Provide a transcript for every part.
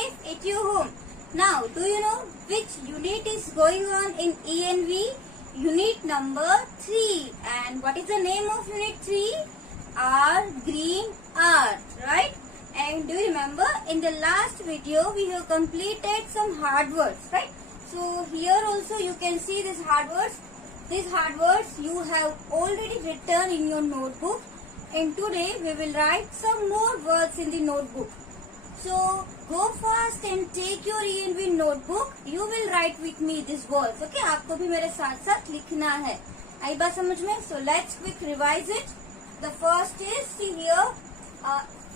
safe at your home. Now, do you know which unit is going on in ENV? Unit number 3. And what is the name of unit 3? Our green earth, right? And do you remember in the last video we have completed some hard words, right? So here also you can see these hard words. These hard words you have already written in your notebook, and today we will write some more words in the notebook. So go fast and take your ENV notebook. You will write with me these words. Okay? आपको भी मेरे साथ साथ लिखना है. आई बात समझ में? So let's quick revise it. The first is, see here,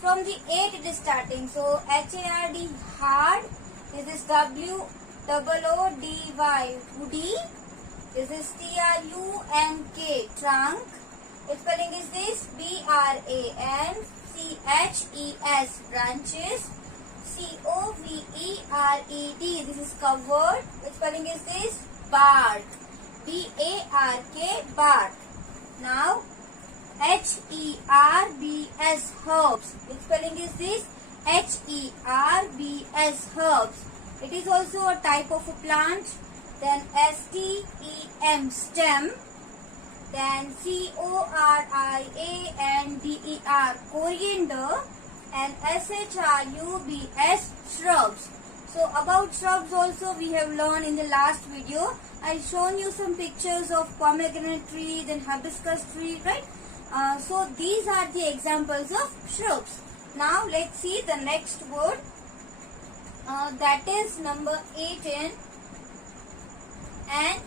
from the 8 it is starting. So HARD, hard. This is WOODY, woody. This is TRUNK, trunk. Its spelling is this, BRANCHES, branches. COVERED, this is covered. Its spelling is this, bark. BARK, bark. Now HERBS, herbs. Its spelling is this, HERBS, herbs. It is also a type of a plant. Then STEM, stem. Then CORIANDER, coriander. And SHRUBS, shrubs. So about shrubs also we have learned in the last video. I shown you some pictures of pomegranate tree, then hibiscus tree, right? So these are the examples of shrubs. Now let's see the next word. That is number 18. And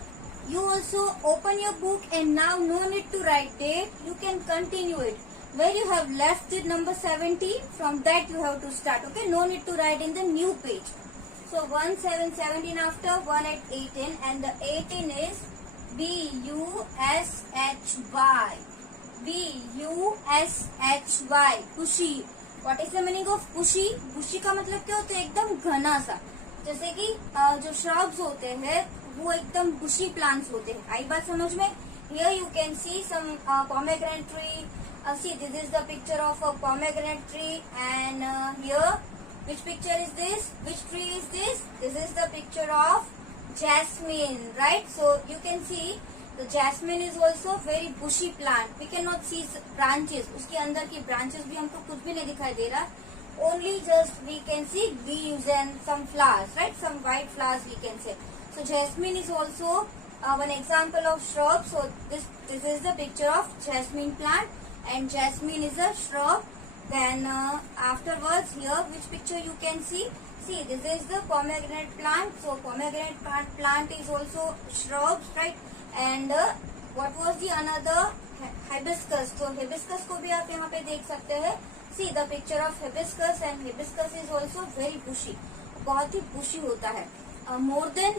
you also open your book, and now no need to write date. You can continue it. Where you have left it, number 70, from that you have to start. Okay, no need to write in the new page. So 1, 7, 17 after, 1 at 18, and the 18 is BUSHY. BUSHY, bushy. What is the meaning of bushy? Bushy का मतलब क्या होता है? एकदम घना सा. जैसे कि जो shrubs होते हैं वो एकदम bushy plants होते हैं. आई बात समझ में? Here you can see some pomegranate tree. See, this is the picture of a pomegranate tree, and here, which picture is this? Which tree is this? This is the picture of jasmine, right? So you can see the jasmine is also very bushy plant. We cannot see branches. उसके अंदर की branches भी हमको कुछ भी नहीं दिखाई दे रहा. Only just we can see leaves and some flowers, right? Some white flowers we can say. So jasmine is also one example of shrub. So this is the picture of jasmine plant. And jasmine is a shrub. Then afterwards here, which picture you can see? See, this is the pomegranate plant. So pomegranate plant is also shrubs, right? And what was the another? Hibiscus. So hibiscus को भी आप यहाँ पे देख सकते हैं. See the picture of hibiscus, and hibiscus is also very bushy. बहुत ही bushy होता है. More than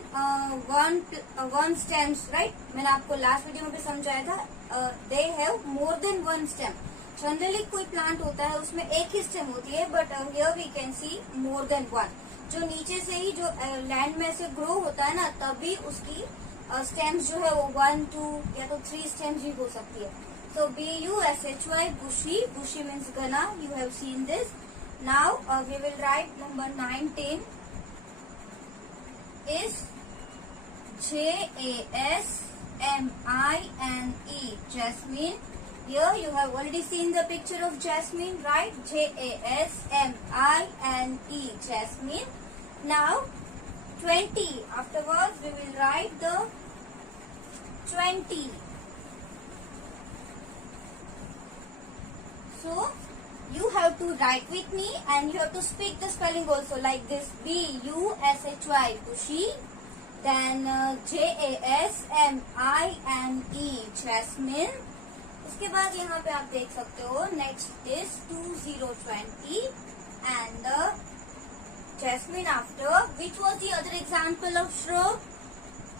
one stems, right? मैंने आपको last video में भी समझाया था. They have more than one stem. Generally कोई plant होता है उसमें एक ही stem होती है, but here we can see more than one. जो नीचे से ही जो land में से grow होता है ना, तभी उसकी stems जो है वो 1, 2 या तो 3 stems भी हो सकती है. So BUSHY, bushy. Bushy means घना. You have seen this. Now we will write number 19 is JASMINE, jasmine. Here you have already seen the picture of jasmine, right? JASMINE, jasmine. Now 20. Afterwards we will write the 20. So you have to write with me, and you have to speak the spelling also like this. BUSHY, bushy. Then JASMINE, jasmine. इसके बाद यहाँ पे आप देख सकते हो next is 2020, and the jasmine after. Which was the other example of shrub?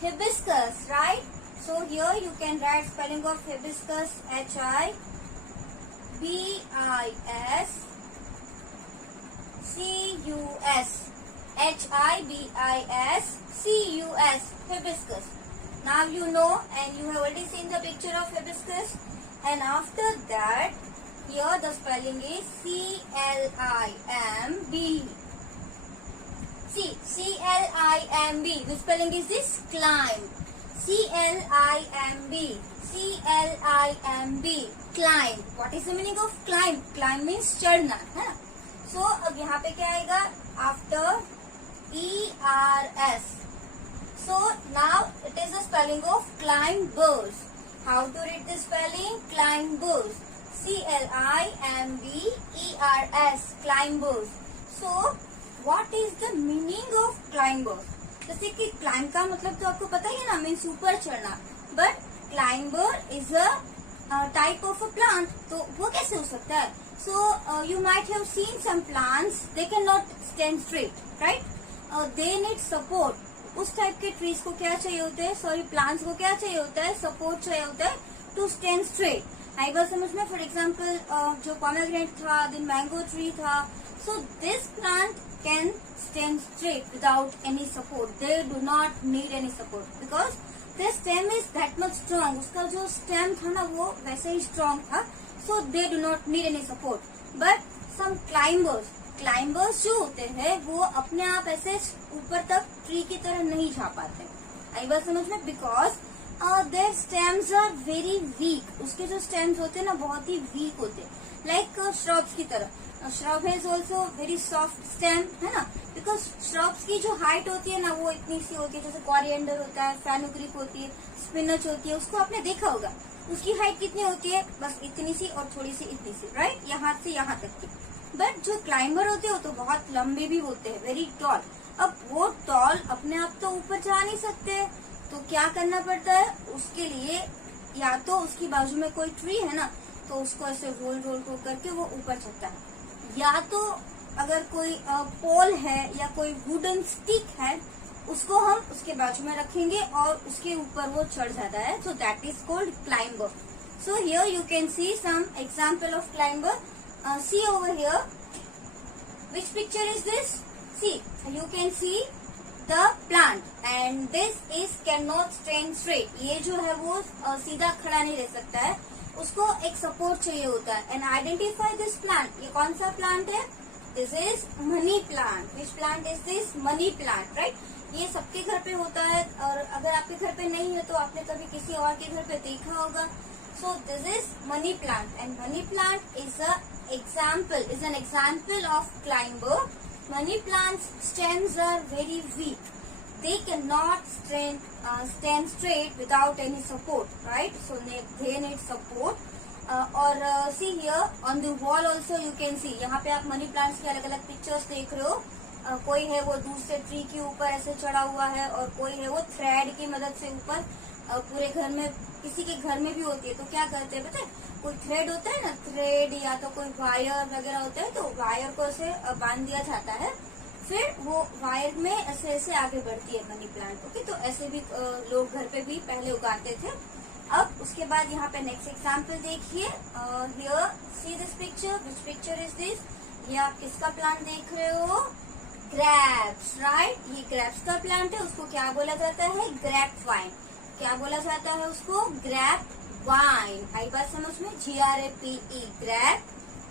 Hibiscus, right? So here you can write spelling of hibiscus, HIBISCUS, hibiscus. Now you know, and you have already seen the picture of hibiscus. And after that, here the spelling is CLIMB. C-L-I-M-B. Which spelling is this? Climb. C-L-I-M-B. C-L-I-M-B. Climb. What is the meaning of climb? Climb means चढ़ना, है ना? So अब यहाँ पे क्या आएगा? After E-R-S. So now it is the spelling of climbers. How to read the spelling? Climbers. C-L-I-M-B-E-R-S. Climbers. So what is the meaning of climbers? जैसे कि climb का मतलब तो आपको पता ही है ना, मीन्स ऊपर चढ़ना. But climber is a type of a plant. तो वो कैसे हो सकता है? So you might have seen some plants. They cannot stand straight, right? They need support. उस टाइप के ट्रीज को क्या चाहिए होता है? सॉरी, प्लांट्स को क्या चाहिए होता है? सपोर्ट चाहिए होता है टू स्टैंड स्ट्रेट. आई बात समझ में? फॉर एग्जाम्पल जो पोमेग्रेनेट था, देन मैंगो ट्री था. So this plant can stand straight without any support. They do not need any support because this stem is that much strong. उसका जो stem था ना वो वैसे ही स्ट्रॉन्ग था. So they do not need any support. But some climbers जो होते हैं वो अपने आप ऐसे ऊपर तक ट्री की तरह नहीं जा पाते. आई बात समझ में? Because their stems are very weak. उसके जो स्टेम्स होते हैं ना बहुत ही वीक होते हैं, लाइक श्रब्स की तरह. Shrub has also very soft stem, है ना? बिकॉज श्रब्स की जो हाइट होती है ना वो इतनी सी होती है. जैसे कोरिएंडर होता है, फेनुग्रीक होती है, स्पिनच होती है. उसको आपने देखा होगा. उसकी हाइट कितनी होती है? बस इतनी सी और थोड़ी सी इतनी सी, राइट? यहाँ से यहाँ तक की. बट जो क्लाइंबर होते हैं वो तो बहुत लंबे भी होते हैं, वेरी टॉल. अब वो टॉल अपने आप तो ऊपर जा नहीं सकते, तो क्या करना पड़ता है उसके लिए? या तो उसकी बाजू में कोई ट्री है ना, तो उसको ऐसे रोल करके वो ऊपर चढ़ता है. या तो अगर कोई पोल है या कोई वुडन स्टिक है, उसको हम उसके बाजू में रखेंगे और उसके ऊपर वो चढ़ जाता है. So that is called climber. So here you can see some example of climber. See over here. Which picture is this? See, you can see the plant and this is cannot stand straight. ये जो है वो सीधा खड़ा नहीं रह सकता है, उसको एक सपोर्ट चाहिए होता है. And identify this plant. ये कौन सा प्लांट है? This is money plant. Which plant is this? Money plant, right? ये सबके घर पे होता है, और अगर आपके घर पे नहीं है तो आपने कभी किसी और के घर पे देखा होगा. So this is money plant, and money plant is an example of climber. Money plants stems are very weak. They cannot stand straight without any support, right? So they need support. और see here on the wall also you can see. यहाँ पे आप money plants की अलग अलग pictures देख रहे हो. कोई है वो दूसरे ट्री के ऊपर ऐसे चढ़ा हुआ है, और कोई है वो थ्रेड की मदद से ऊपर. पूरे घर में किसी के घर में भी होती है, तो क्या करते हैं पता है? कोई थ्रेड होता है ना, थ्रेड या तो कोई वायर वगैरह होता है, तो वायर को ऐसे बांध दिया जाता है, फिर वो वायर में ऐसे ऐसे आगे बढ़ती है मनी प्लांट. ओके, तो ऐसे भी लोग घर पे भी पहले उगाते थे. अब उसके बाद यहाँ पे नेक्स्ट एग्जाम्पल देखिए. Here see this picture. Which picture is this? ये आप किसका प्लांट देख रहे हो? Grapes, right? ये ग्रेप्स का प्लांट है. उसको क्या बोला जाता है? Grape vine. क्या बोला जाता है उसको? Grep wine. आई बात समझ में? GRAPE, grape,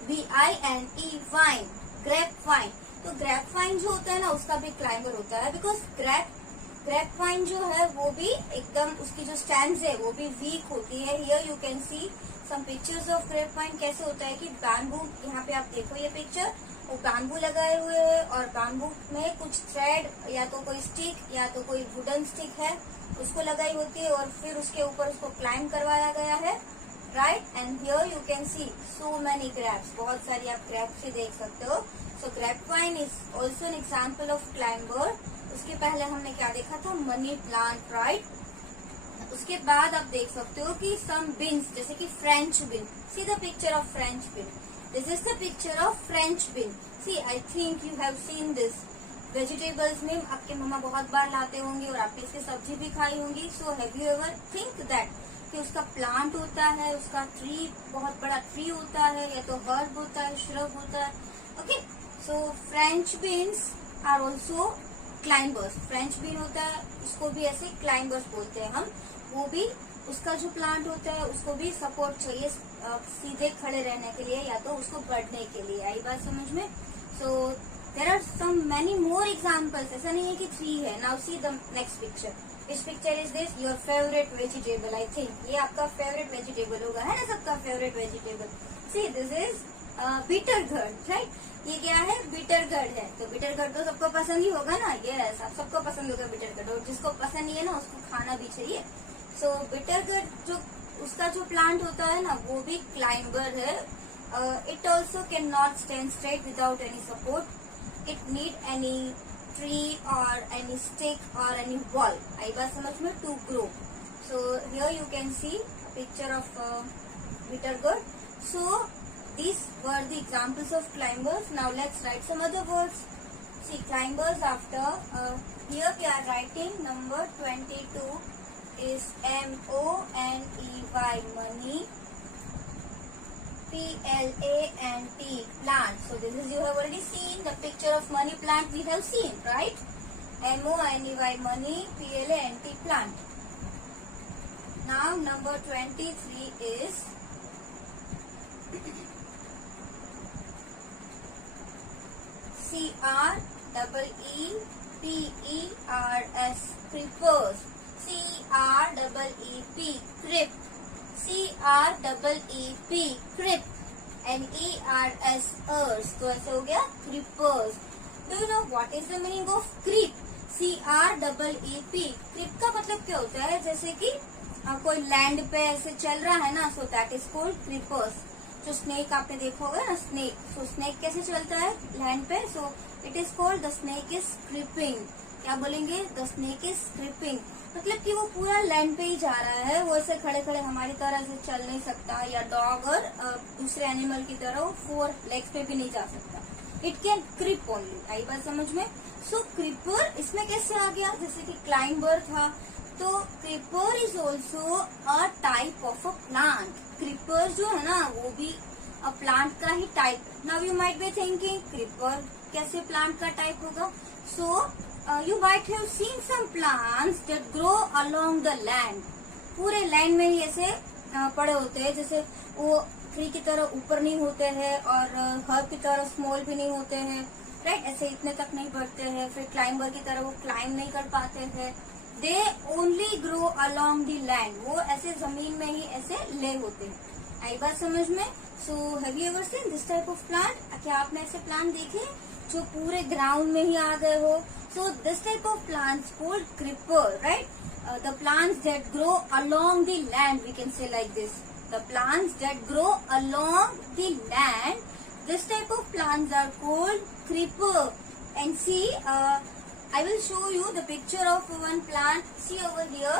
VINE, vine, grape vine. तो ग्रेप वाइन जो होता है ना उसका भी क्लाइंबर होता है, बिकॉज ग्रेप वाइन जो है वो भी एकदम उसकी जो स्टैम्स है वो भी वीक होती है. Here you can see some pictures of grape vine. कैसे होता है कि बैम्बू, यहाँ पे आप देखो ये पिक्चर, वो बैम्बू लगाए हुए है, और बैम्बू में कुछ थ्रेड या तो कोई स्टिक या तो कोई वुडन स्टिक है उसको लगाई होती है, और फिर उसके ऊपर उसको क्लाइंब करवाया गया है, right? And here you can see so many grapes. बहुत सारी आप ग्रेप्स ही देख सकते हो. So grape wine is also an example of climber. उसके पहले हमने क्या देखा था? Money plant, right? उसके बाद आप देख सकते हो कि सम बीन्स, जैसे कि French bean. See the picture of French bean. This is the picture of French bean. See, I think you have seen this. Vegetables में आपके मम्मा बहुत बार लाते होंगे और आपने इसकी सब्जी भी खाई होंगी. सो have you ever think that कि उसका प्लांट होता है, उसका ट्री बहुत बड़ा ट्री होता है, या तो हर्ब होता है, श्रब होता है. Okay, so French beans are also climbers. French bean होता है, उसको भी ऐसे क्लाइंबर्स बोलते हैं हम. वो भी उसका जो प्लांट होता है उसको भी सपोर्ट चाहिए सीधे खड़े रहने के लिए, या तो उसको बढ़ने के लिए. आई बात समझ में? So there are some many more examples, ऐसा नहीं है कि 3 है. Now see the next picture. Which picture is this? Your favourite vegetable. I think ये आपका फेवरेट वेजिटेबल होगा, है ना सबका favourite vegetable. See this is bitter gourd, right. ये क्या है? बिटर gourd है. तो बिटर gourd तो सबको पसंद ही होगा ना. यस, आप सबको पसंद होगा बिटर gourd, और जिसको पसंद नहीं है ना उसको खाना भी चाहिए. सो बिटर gourd जो उसका जो प्लांट होता है ना वो भी क्लाइंबर है. It also can not stand straight without any support. It need any tree और एनी स्टिक और एनी वॉल. आई बात समझ में? To grow. So here you can see picture of bitter gourd. सो these were the examples of climbers. Now let's write some other words. See, climbers after here we are writing number 22 is MONEY, money. PLANT, plant. So this is, you have already seen the picture of money plant, we have seen, right? MONEY, money. PLANT, plant. Now number 23 is CREEPERS, creepers. CREEP, creep. CREEP, creep. and ERS, earth. तो ऐसे हो गया creepers. Do you know what is the meaning of creep? CREEP. creep का मतलब क्या होता है? जैसे कि कोई लैंड पे ऐसे चल रहा है ना, so that is called creepers. जो स्नेक आपने देखा होगा ना, स्नेक. सो स्नेक कैसे चलता है लैंड पे? So it is called the snake is creeping. क्या बोलेंगे? The snake is creeping. मतलब कि वो पूरा लैंड पे ही जा रहा है, वो ऐसे खड़े खड़े हमारी तरह से चल नहीं सकता, या डॉग और दूसरे एनिमल की तरह वो 4 लेग्स पे भी नहीं जा सकता. It can creep only. आई बात समझ में? सो क्रीपर इसमें कैसे आ गया? जैसे कि क्लाइंबर था, तो creeper is also a type of a plant. Creeper जो है ना वो भी प्लांट का ही type. Now you might be thinking creeper कैसे प्लांट का टाइप होगा? So you might have seen some plants that grow along the land. पूरे लैंड में ही ऐसे पड़े होते हैं, जैसे वो ट्री की तरह ऊपर नहीं होते हैं और हर्ब की तरह स्मॉल भी नहीं होते हैं, राइट. ऐसे इतने तक नहीं बढ़ते हैं. फिर क्लाइंबर की तरह वो क्लाइंब नहीं कर पाते हैं. They only grow along the land. वो ऐसे जमीन में ही ऐसे ले होते हैं. आई बात समझ में? सो have you ever seen this type of plant? क्या आपने ऐसे प्लांट देखे जो पूरे ग्राउंड में ही आ गए हो? So this type of plants called creeper, right. The plants that grow along the land, we can say like this. The plants that grow along the land, this type of plants are called creeper. And see, I will show you the picture of one plant. See over here.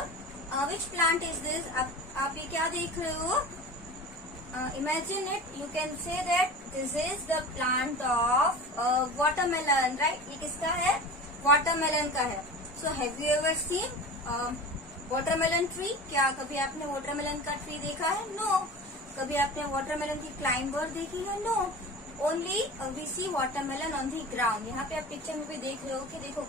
Which plant is this? आप ये क्या देख रहे हो? Imagine it. You can say that this is the plant of watermelon, right? ये किसका है? Watermelon का है. So have you ever seen watermelon tree? क्या कभी आपने watermelon का tree देखा है? No. कभी आपने watermelon की climber देखी है? No. Only we see watermelon on the ground. यहाँ पे आप पिक्चर में भी देख रहे हो कि देखो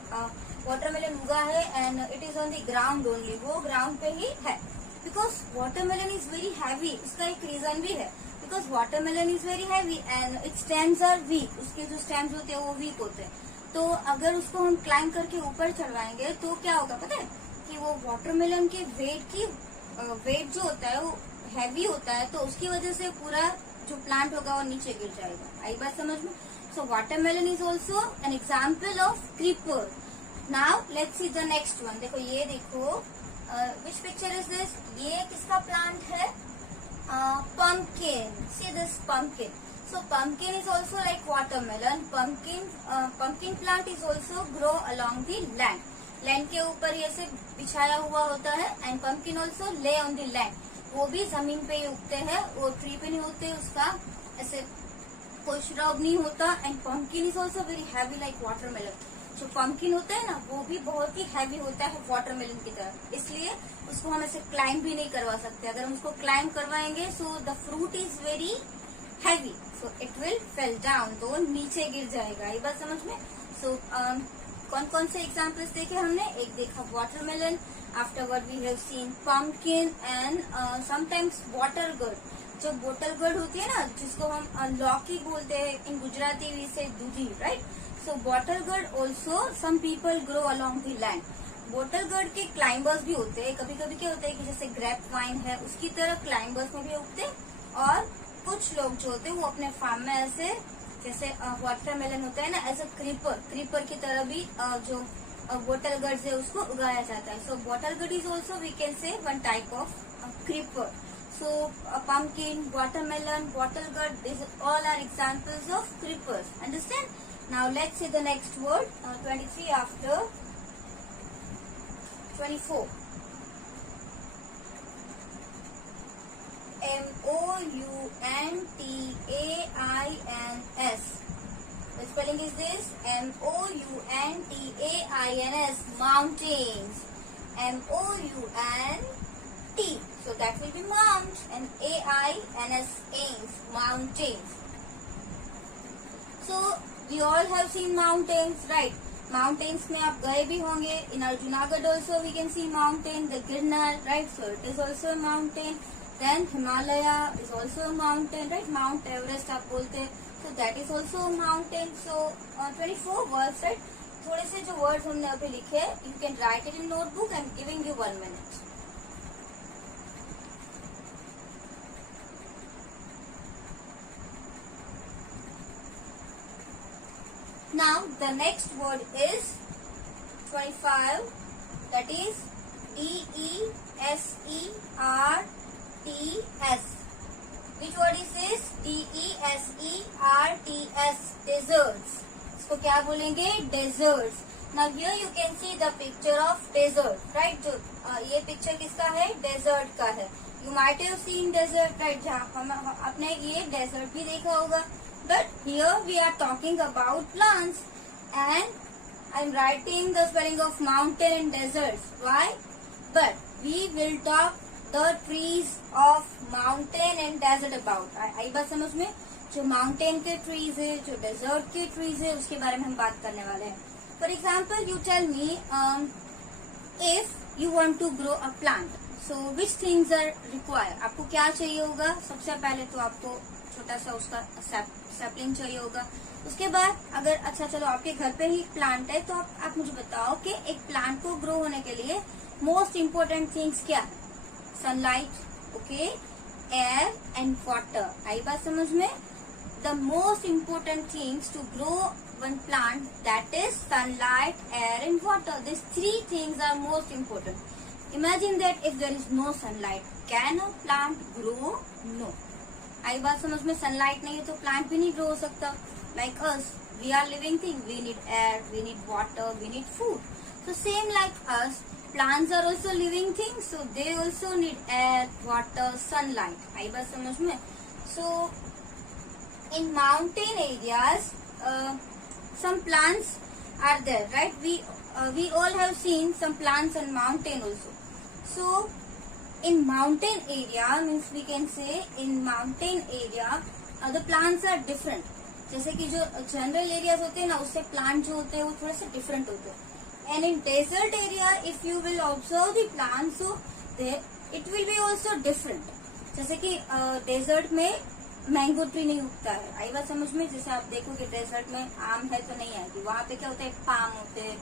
वाटरमेलन उगा है and it is on the ground only. वो ग्राउंड पे ही है because watermelon is very heavy. इसका एक रीजन भी है, because watermelon is very heavy and its stems are weak. उसके जो स्टेम्स होते हैं वो वीक होते हैं. तो अगर उसको हम क्लाइंब करके ऊपर चढ़वाएंगे तो क्या होगा पता है? कि वो वाटरमेलन के वेट जो होता है वो हैवी होता है, तो उसकी वजह से पूरा जो प्लांट होगा वो नीचे गिर जाएगा. आई बात समझ में? So watermelon is also an example of creeper. Now let's see the next one. देखो ये देखो, विच पिक्चर इज दिस? ये किसका प्लांट है? pumpkin. See this pumpkin. So pumpkin is also like watermelon. Pumpkin plant is also grow along the land. Land के ऊपर ही ऐसे बिछाया हुआ होता है. And pumpkin also lay on the land. वो भी जमीन पे ही उगते हैं, वो ट्री पे नहीं होते. उसका ऐसे कोई श्रब नहीं होता. And pumpkin is also very heavy like watermelon. जो pumpkin होता है ना वो भी बहुत ही हैवी होता है वाटरमेलन की तरह, इसलिए उसको हम ऐसे क्लाइंब भी नहीं करवा सकते. अगर हम उसको क्लाइंब करवाएंगे so the fruit is very heavy, so it will fell down. तो नीचे गिर जाएगा. ये बात समझ में? सो कौन कौन से एग्जाम्पल्स देखे हमने? एक देखा watermelon, afterward we have seen pumpkin and sometimes bottle gourd. जो बोटल गर्ड होती है ना, जिसको हम लौकी बोलते हैं इन गुजराती वी से दूधी, right. So bottle gourd also some people grow along the land. Bottle gourd के क्लाइंबर्स भी होते हैं. कभी कभी क्या होता है कि जैसे ग्रेप वाइन है उसकी तरह क्लाइंबर्स में भी उगते हैं, और कुछ लोग जो होते हैं वो अपने फार्म में ऐसे जैसे वाटरमेलन होता है ना, एज अ क्रीपर की तरह भी जो बॉटल गोर्ड है उसको उगाया जाता है. So bottle gourd is also we can say one type of creeper. So pumpkin, watermelon, bottle gourd, these all are examples of creepers. Understand? Now let's see the next word. 23 after 24. Mountains. The spelling is this: mountains. Mountains. MOUNT. So that will be mount, and AINS, mountains. So we all have seen mountains, right? Mountains में आप गए भी होंगे. In our Junagadh also we can see mountain, the Girnar, right? So it is also a mountain. Then Himalaya is also a mountain, right? Mount Everest आप बोलते हैं, so that is also a mountain. So 24 words, right? थोड़े से जो words हमने अभी लिखे, you can write it in notebook. I'm giving you 1 minute. Now the next word is 25, that is DESERTS. Which word is this? DESERTS, deserts. इसको क्या बोलेंगे? Deserts. Now here you can see the picture of desert, right? जो ये picture किसका है? Desert का है. You might have seen desert, right? जहाँ आपने ये desert भी देखा होगा. But here we are talking about plants, and I'm writing the spelling of mountain and deserts. Why? But we will talk the trees of mountain and desert about. आई बात समझ में? जो mountain के trees है, जो desert के trees है, उसके बारे में हम बात करने वाले हैं. For example, you tell me if you want to grow a plant, so which things are required? आपको क्या चाहिए होगा? सबसे पहले तो आपको छोटा सा उसका सैपलिंग चाहिए होगा. उसके बाद अगर अच्छा चलो आपके घर पे ही प्लांट है, तो आप मुझे बताओ कि एक प्लांट को ग्रो होने के लिए मोस्ट इम्पोर्टेंट थिंग्स क्या है? Sunlight, okay, air and water. आई बात समझ में? The most important things to grow one plant, that is sunlight, air and water. This 3 things are most important. Imagine that if there is no sunlight, can a plant grow? No. आई बात समझ में? Sunlight नहीं है तो plant भी नहीं grow हो सकता. Like us, we are living thing, we need air, we need water, we need food. So same like us, plants are also living things, so they also need air, water, sunlight. आई बात समझ में? So in mountain areas, some plants are there, right? We all have seen some plants on mountain also. So in mountain area means we can say in mountain area the plants are different. जैसे कि जो general areas होते हैं ना, उससे plant जो होते हैं वो थोड़े से डिफरेंट होते हैं. And in desert area, if you will observe the plants, so it will be also different. जैसे कि डेजर्ट में मैंगो ट्री नहीं उगता है. आई बात समझ में? जैसे आप देखोगे डेजर्ट में आम है तो नहीं आएगी. वहाँ पे क्या होता है? पाम होते हैं,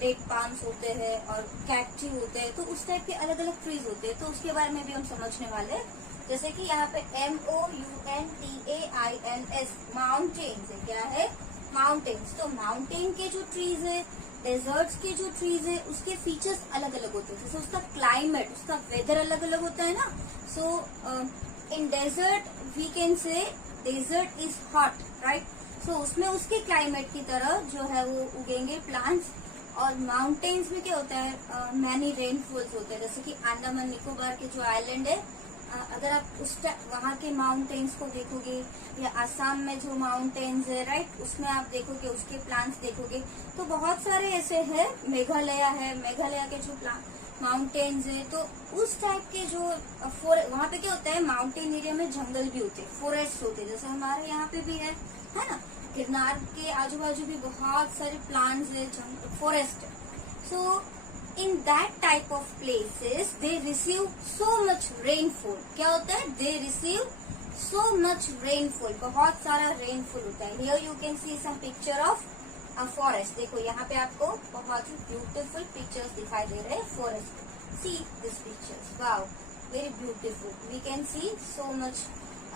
डेट पाम्स होते हैं और कैक्टी होते हैं. तो उस टाइप के अलग अलग ट्रीज होते हैं. तो उसके बारे में भी हम समझने वाले हैं. जैसे कि यहाँ पे MOUNTAINS, माउंटेन्स है. क्या है? माउंटेन्स. तो माउंटेन के जो ट्रीज है, डेजर्ट्स के जो ट्रीज है, उसके फीचर्स अलग अलग होते हैं. जैसे उसका क्लाइमेट, उसका वेदर अलग अलग होता है ना. So in desert we can say desert is hot, right? So उसमें उसके क्लाइमेट की तरह जो है वो उगेंगे प्लांट्स. और माउंटेन्स में क्या होता है? मैनी रेनफॉल्स होते हैं. जैसे कि अंडमान निकोबार के जो आइलैंड है, अगर आप वहाँ के माउंटेन्स को देखोगे, या आसाम में जो माउंटेन्स है, राइट, उसमें आप देखोगे, उसके प्लांट्स देखोगे, तो बहुत सारे ऐसे हैं. मेघालय है, मेघालय के जो माउंटेन्स है, तो उस टाइप के जो वहाँ पे क्या होता है? माउंटेन एरिया में जंगल भी होते हैं, फॉरेस्ट होते हैं. जैसे हमारे यहाँ पे भी है ना? गिरनार के आजू बाजू भी बहुत सारे प्लांट्स है, फॉरेस्ट है. सो in that type of places they receive so much rainfall. क्या होता है? They receive so much rainfall. बहुत सारा rainfall होता है. Here you can see some picture of forest. देखो यहाँ पे आपको बहुत ही ब्यूटीफुल पिक्चर्स दिखाई दे रहे हैं forest. See this pictures, wow very beautiful. We can see so much,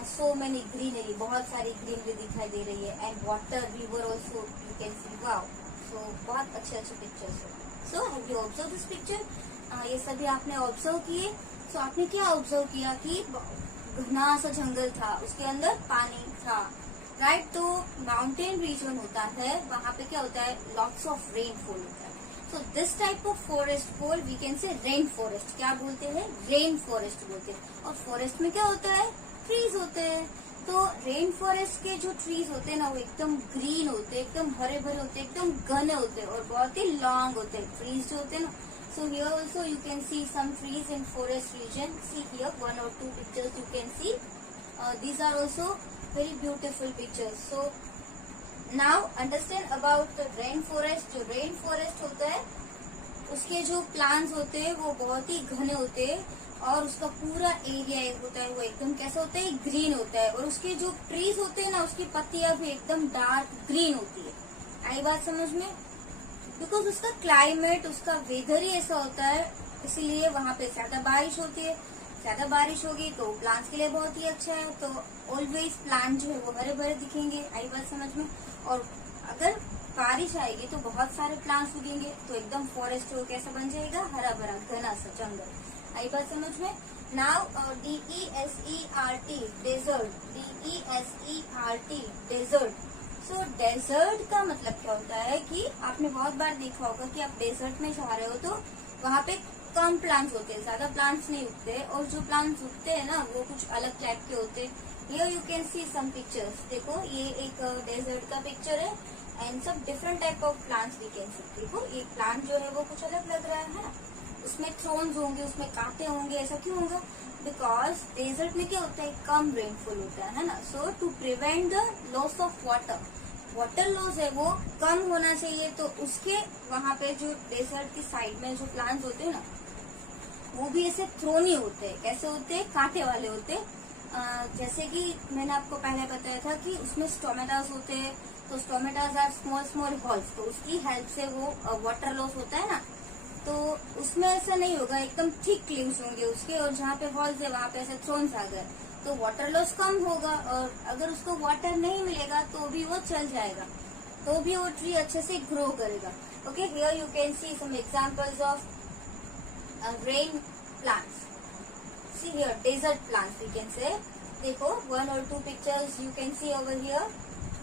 so many greenery, बहुत सारी ग्रीनरी दिखाई दे रही है। And water, river also you can see, wow. So बहुत अच्छे अच्छे पिक्चर्स है। So have you observe this picture? ये सभी आपने ऑब्जर्व किए। सो आपने क्या ऑब्जर्व किया कि घना सा जंगल था, उसके अंदर पानी था, राइट। तो माउंटेन रीजन होता है, वहां पे क्या होता है, लॉट्स ऑफ रेनफॉल होता है। So this type of forest को we can say rain forest. क्या बोलते हैं? रेन फॉरेस्ट बोलते हैं। और फॉरेस्ट में क्या होता है? ट्रीज होते हैं। तो रेन फॉरेस्ट के जो ट्रीज होते हैं ना, वो एकदम ग्रीन होते हैं, एकदम हरे भरे होते हैं, एकदम घने होते हैं और बहुत ही लॉन्ग होते हैं ट्रीज जो होते हैं ना। So here also you can see some trees in forest region. See here 1 or 2 pictures you can see. These are also very beautiful pictures. So now understand about the rain forest. जो rain forest होता है उसके जो plants होते हैं वो बहुत ही घने होते हैं और उसका पूरा एरिया होता है वो एकदम कैसा होता है, ग्रीन होता है। और उसके जो ट्रीज होते हैं ना, उसकी पत्तियां भी एकदम डार्क ग्रीन होती है। आई बात समझ में? बिकॉज उसका क्लाइमेट, उसका वेदर ही ऐसा होता है, इसीलिए वहां पे ज्यादा बारिश होती है। ज्यादा बारिश होगी तो प्लांट्स के लिए बहुत ही अच्छा है। तो ऑलवेज प्लांट जो है वो हरे भरे दिखेंगे। आई बात समझ में? और अगर बारिश आएगी तो बहुत सारे प्लांट्स उगेंगे, तो एकदम फॉरेस्ट हो कैसा बन जाएगा, हरा भरा घना सा जंगल। आई बात समझ में? Now DESERT desert, DESERT desert. So desert का मतलब क्या होता है कि आपने बहुत बार देखा होगा कि आप डेजर्ट में जा रहे हो तो वहाँ पे कम प्लांट्स होते हैं, ज्यादा प्लांट्स नहीं उगते, और जो प्लांट्स उगते हैं ना वो कुछ अलग टाइप के होते हैं। Here you can see some pictures. देखो ये एक डेजर्ट का पिक्चर है एंड सब different type of plants we can see. देखो ये प्लांट जो है वो कुछ अलग लग रहा है ना, उसमें थ्रोन्स होंगे, उसमें कांटे होंगे। ऐसा क्यों होगा? बिकॉज डेजर्ट में क्या होता है, कम रेनफॉल होता है ना। So to prevent the loss of water, water loss है वो कम होना चाहिए, तो उसके वहां पे जो डेजर्ट की साइड में जो प्लांट्स होते हैं ना वो भी ऐसे थ्रोनी होते हैं। कैसे होते हैं? कांटे वाले होते हैं। जैसे कि मैंने आपको पहले बताया था कि उसमें स्टोमेटास होते हैं, तो stomatas are small small holes, तो उसकी हेल्प से वो वाटर लॉस होता है ना। तो उसमें ऐसा नहीं होगा, एकदम थिक लीव्स होंगे उसके, और जहाँ पे हॉल्स है वहां पे ऐसे थ्रोन्स आ गए तो वाटर लॉस कम होगा। और अगर उसको वाटर नहीं मिलेगा तो भी वो चल जाएगा, तो भी वो ट्री अच्छे से ग्रो करेगा। Okay, here you can see some examples of rain plants. See here desert plants we can say. देखो 1 or 2 pictures you can see over here.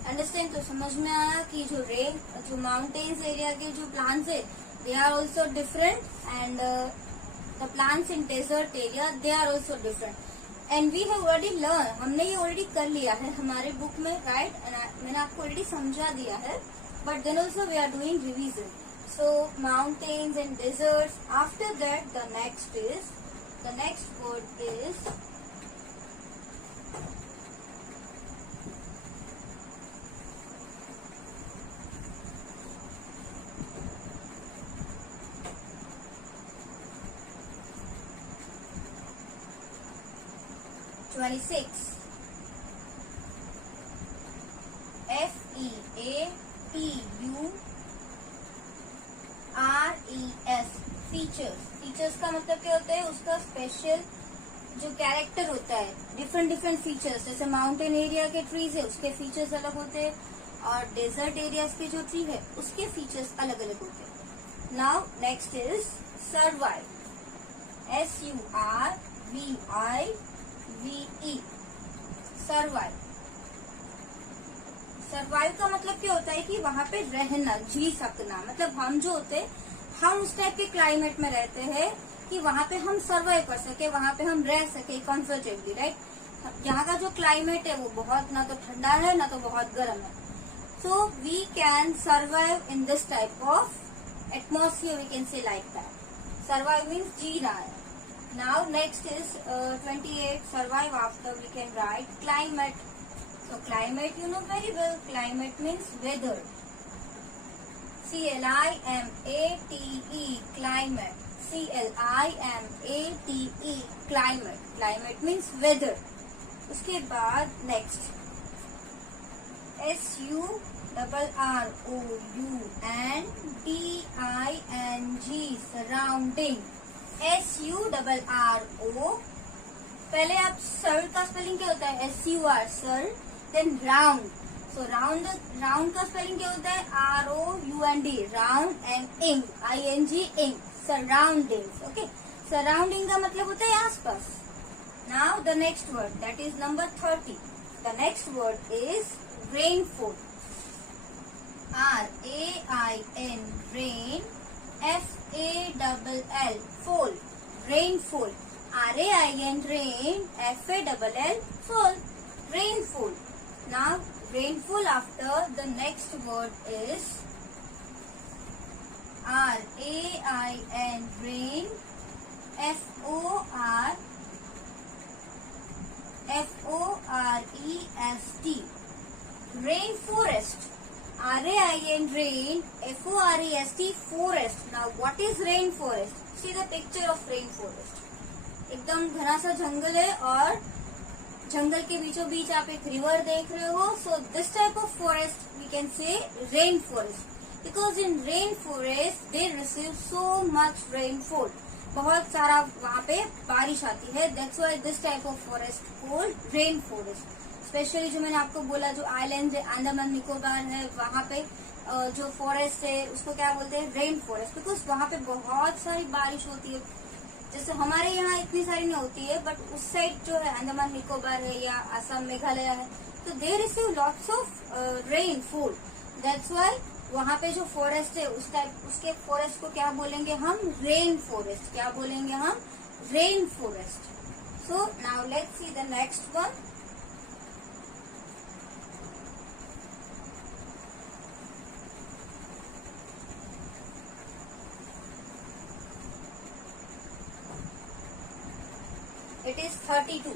Understand? तो समझ में आया कि जो माउंटेन्स एरिया के जो प्लांट्स है they are also different, and the plants in desert area they are also different, and we have already learned, हमने ये already कर लिया है हमारे बुक में, right? मैंने आपको already समझा दिया है, but then also we are doing revision. So mountains and deserts. After that the next word is FEATURES. Features का मतलब क्या होता है? उसका स्पेशल जो कैरेक्टर होता है, डिफरेंट फीचर्स। जैसे माउंटेन एरिया के ट्रीज है उसके फीचर्स अलग होते हैं, और डेजर्ट एरियाज के जो ट्री है उसके फीचर्स अलग अलग होते हैं। Now next is survive, SURVIVE। Survive, survive का मतलब क्या होता है कि वहां पे रहना, जी सकना। मतलब हम जो होते हैं, हम उस टाइप के क्लाइमेट में रहते हैं कि वहां पे हम सर्वाइव कर सके, वहां पे हम रह सके कंफर्टेबली, राइट। यहाँ का जो क्लाइमेट है वो बहुत ना तो ठंडा है ना तो बहुत गर्म है। So we can survive in this type of atmosphere, we can say like that. Survive means जीना है। Now next is 28. Survive after we can write climate. So climate you know very well. Climate means weather. CLIMATE climate. CLIMATE climate. Climate means weather. उसके बाद next SURVIVE. SURROUNDING, surrounding, SURRO। पहले आप sir का spelling क्या होता है? SUR, sur. Then round, so round का spelling क्या होता है? ROUND, round. And ING, ING, surroundings. Okay, surrounding का मतलब होता है आसपास। Now the next word, that is number 30। The next word is rainfall, RAIN, rain, FALL, fall, rainfall, RAIN, rain, FALL, fall, rainfall. Now rainfall after the next word is RAIN, rain, FOREST, rainforest, RAIN, rain, FOREST, forest. Now what is rainforest? See the picture of rainforest. एकदम घना सा जंगल है और जंगल के बीचों बीच आप एक river देख रहे हो. So this type of forest we can say rain forest, because in rain forest they receive so much rainfall. बहुत सारा वहाँ पे बारिश आती है. That's why this type of forest called rain forest. Specially जो मैंने आपको बोला जो आइलैंड है, अंडमान निकोबार है, वहाँ पे जो फॉरेस्ट है उसको क्या बोलते हैं? Rain forest. बिकॉज वहाँ पे बहुत सारी बारिश होती है. जैसे हमारे यहाँ इतनी सारी नहीं होती है, बट उस साइड जो है अंडमान निकोबार है या असम मेघालय है, तो they receive lots of rainfall. That's why वहाँ पे जो फॉरेस्ट है उसके फॉरेस्ट को क्या बोलेंगे हम? Rain forest. क्या बोलेंगे हम? Rain forest. So now let's see the next one. It is 32.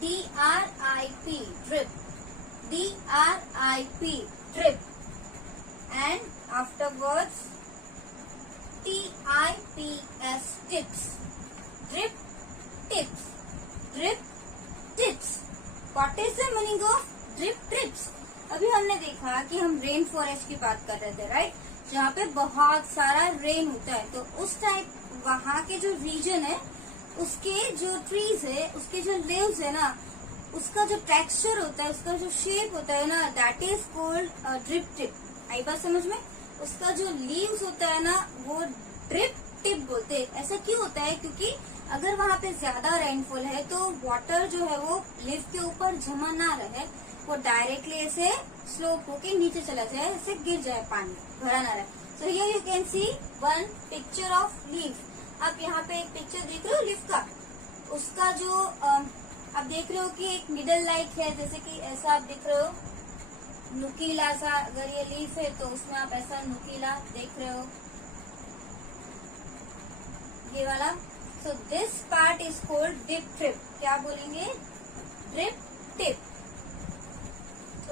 DRIP, drip, DRIP, drip, and afterwards TIPS, tips, drip tips, drip tips. What is the meaning of drip tips? अभी हमने देखा कि हम rain forest की बात कर रहे थे, राइट? जहाँ पे बहुत सारा रेन होता है. तो उस टाइप वहाँ के जो रीजन है उसके जो ट्रीज है, उसके जो लीव्स है ना, उसका जो टेक्सचर होता है, उसका जो शेप होता है ना, that is called drip tip. आई बात समझ में? उसका जो लीव्स होता है ना वो ड्रिप टिप बोलते हैं. ऐसा क्यों होता है? क्योंकि अगर वहाँ पे ज्यादा रेनफॉल है तो वाटर जो है वो लीव के ऊपर जमा ना रहे, वो डायरेक्टली ऐसे स्लोप होके नीचे चला जाए, ऐसे गिर जाए, पानी भरा ना रहे. सो here you can C one picture of leave. आप यहाँ पे एक पिक्चर देख रहे हो लीफ का. उसका जो आप देख रहे हो कि एक मिडल लाइक है, जैसे कि ऐसा आप देख रहे हो नुकीला सा. अगर ये लीफ है तो उसमें आप ऐसा नुकीला देख रहे हो, ये वाला. So this part is called drip tip. क्या बोलेंगे? Drip tip.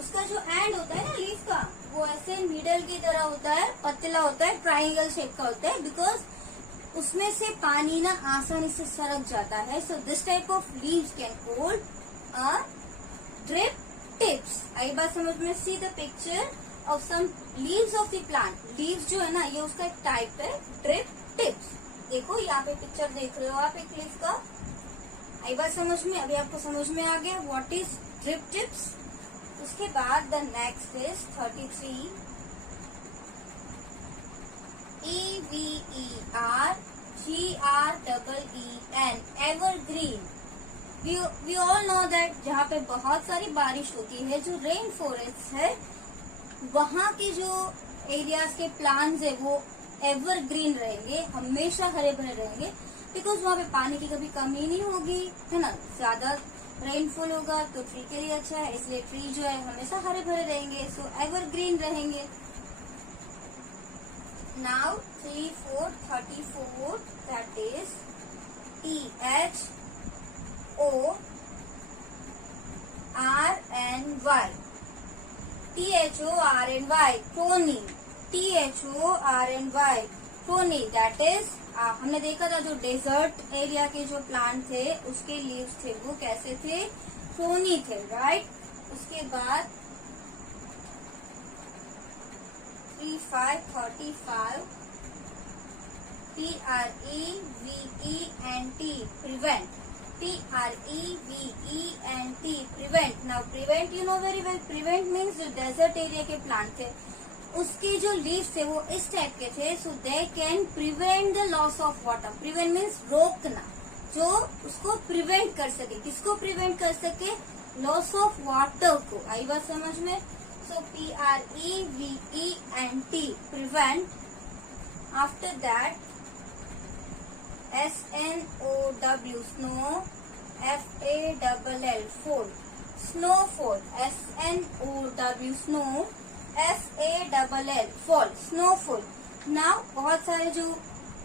उसका जो एंड होता है ना लीफ का, वो ऐसे मिडल की तरह होता है, पतला होता है, ट्राइंगल शेप का होता है, बिकॉज उसमें से पानी ना आसानी से सरक जाता है. So this type of leaves can hold a drip tips. आई बात समझ में? See the picture of some leaves of the plant. Leaves जो है ना ये उसका एक टाइप है ड्रिप टिप्स. देखो यहाँ पे पिक्चर देख रहे हो आप एक लीफ का. आई बात समझ में? अभी आपको समझ में आ गया व्हाट इज ड्रिप टिप्स. उसके बाद the next is 33. EVERGREEN, evergreen. We all know that जहाँ पे बहुत सारी बारिश होती है, जो रेन फॉरेस्ट है, वहाँ के जो एरियाज के प्लांट्स है वो एवरग्रीन रहेंगे, हमेशा हरे भरे रहेंगे, बिकॉज वहाँ पे पानी की कभी कमी नहीं होगी, है ना. ज्यादा रेनफॉल होगा तो ट्री के लिए अच्छा है, इसलिए ट्री जो है हमेशा हरे भरे रहेंगे. सो एवरग्रीन रहेंगे. Now 3, 4, 34, that is THORNY. THORNY, thorny. THORNY, thorny. That is हमने देखा था जो डेजर्ट एरिया के जो प्लांट थे उसके लीव्स थे वो कैसे थे? थ्रोनी थे, राइट? उसके बाद 3535 prevent, prevent, prevent, prevent. Now prevent you know very well, prevent means जो desert area के प्लांट थे उसके जो लीव्स थे वो इस टाइप के थे, so they can prevent the loss of water. Prevent means रोकना, जो उसको प्रिवेंट कर सके. किसको प्रिवेंट कर सके? लॉस ऑफ वाटर को. आई बात समझ में? सो prevent, prevent. After that SNOW, snow, FALL, fall, snowfall, SNOW, snow, FALL, fall, snowfall. Now बहुत सारे जो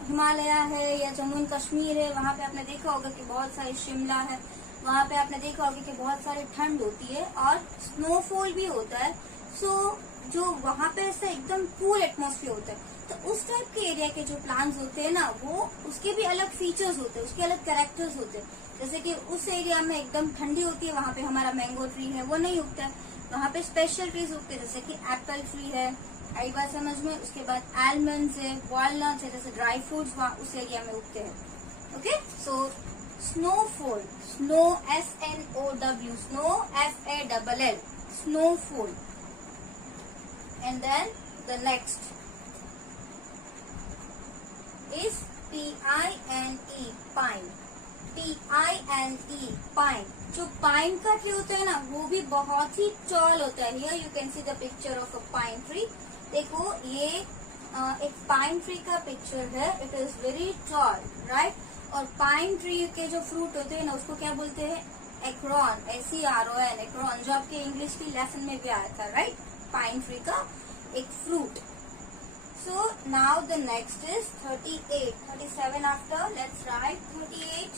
हिमालय है या जम्मू एंड कश्मीर है वहाँ पे आपने देखा होगा कि बहुत सारे, शिमला है वहाँ पे आपने देखा होगा कि बहुत सारी ठंड होती है और स्नोफॉल भी होता है. सो जो वहाँ पे ऐसा एकदम कूल एटमॉस्फेयर होता है, तो उस टाइप के एरिया के जो प्लांट्स होते हैं ना, वो उसके भी अलग फीचर्स होते हैं, उसके अलग कैरेक्टर्स होते हैं. जैसे कि उस एरिया में एकदम ठंडी होती है, वहाँ पे हमारा मैंगो ट्री है वो नहीं उगता है. वहाँ पे स्पेशल ट्रीज उगते हैं जैसे कि एप्पल ट्री है. आई बात समझ में? उसके बाद आलमंड्स है, वॉलनट्स है, जैसे ड्राई फ्रूट्स वहाँ उस एरिया में उगते हैं. Okay, so snowfall, snow SNOW, snow FALL, snowfall. And then the next is PINE, pine, PINE, pine. जो पाइन का ट्री होता है ना वो भी बहुत ही टॉल होता है. Here you can C the picture of a pine tree. देखो ये एक पाइन ट्री का पिक्चर है. It is very tall, right. और पाइन ट्री के जो फ्रूट होते हैं ना उसको क्या बोलते हैं? एक्रोन, SERON, एक्रोन, जो आपके इंग्लिश की लेसन में भी आया था, राइट. पाइन ट्री का एक fruit. So now the next is 38, 37 after. Let's write 38.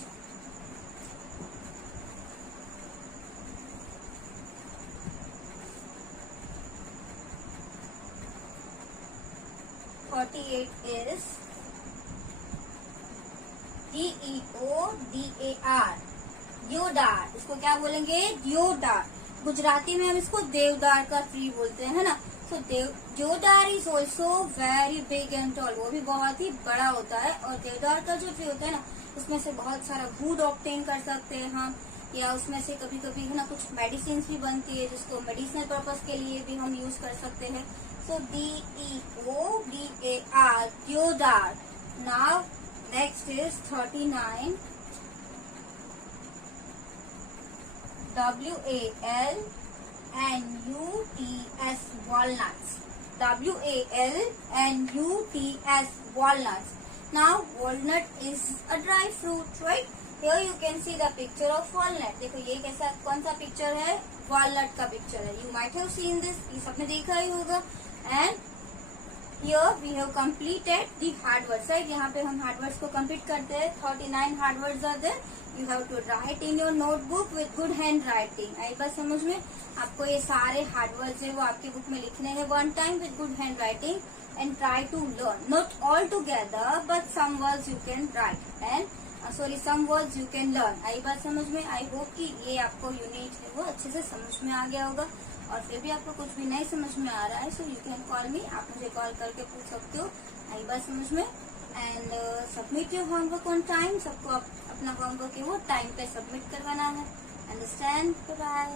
is DEODAR, देवदार. इसको क्या बोलेंगे? देवदार. गुजराती में हम इसको देवदार का ट्री बोलते हैं, है ना. सो देवदार is also very big and tall. वो भी बहुत ही बड़ा होता है. और देवदार का जो ट्री होता है ना उसमें से बहुत सारा वुड ऑब्टेन कर सकते हैं हम, या उसमें से कभी कभी है ना कुछ मेडिसिन भी बनती है जिसको मेडिसिनल पर्पज के लिए भी हम यूज कर सकते हैं. सो DEODAR, देवदार. Now next is 39. WALNUTS, walnuts. WALNUTS, walnuts. Now walnut is a dry fruit, right? Here you can see the picture of walnut. देखो ये कैसा, कौन सा पिक्चर है? walnut का पिक्चर है. You might have seen this. ये सबने देखा ही होगा. And here we have completed the hard words, right? यहाँ पे हम hard words को complete करते हैं. 39 hard words are there. You have to write in your notebook with good handwriting. आई बात समझ में? आपको ये सारे hard words है वो आपकी बुक में लिखने हैं one time with good handwriting and try to learn. Not all together, but some words you can write and some words you can learn. आई बात समझ में? आई होप कि ये आपको यूनिट है वो अच्छे से समझ में आ गया होगा. और फिर भी आपको कुछ भी नहीं समझ में आ रहा है, सो यू कैन कॉल मी. आप मुझे कॉल करके पूछ सकते हो. आई बात समझ में? And submit your homework on time. सबको अपना होमवर्क है वो टाइम पे सबमिट करवाना है. अंडरस्टैंड? बाय.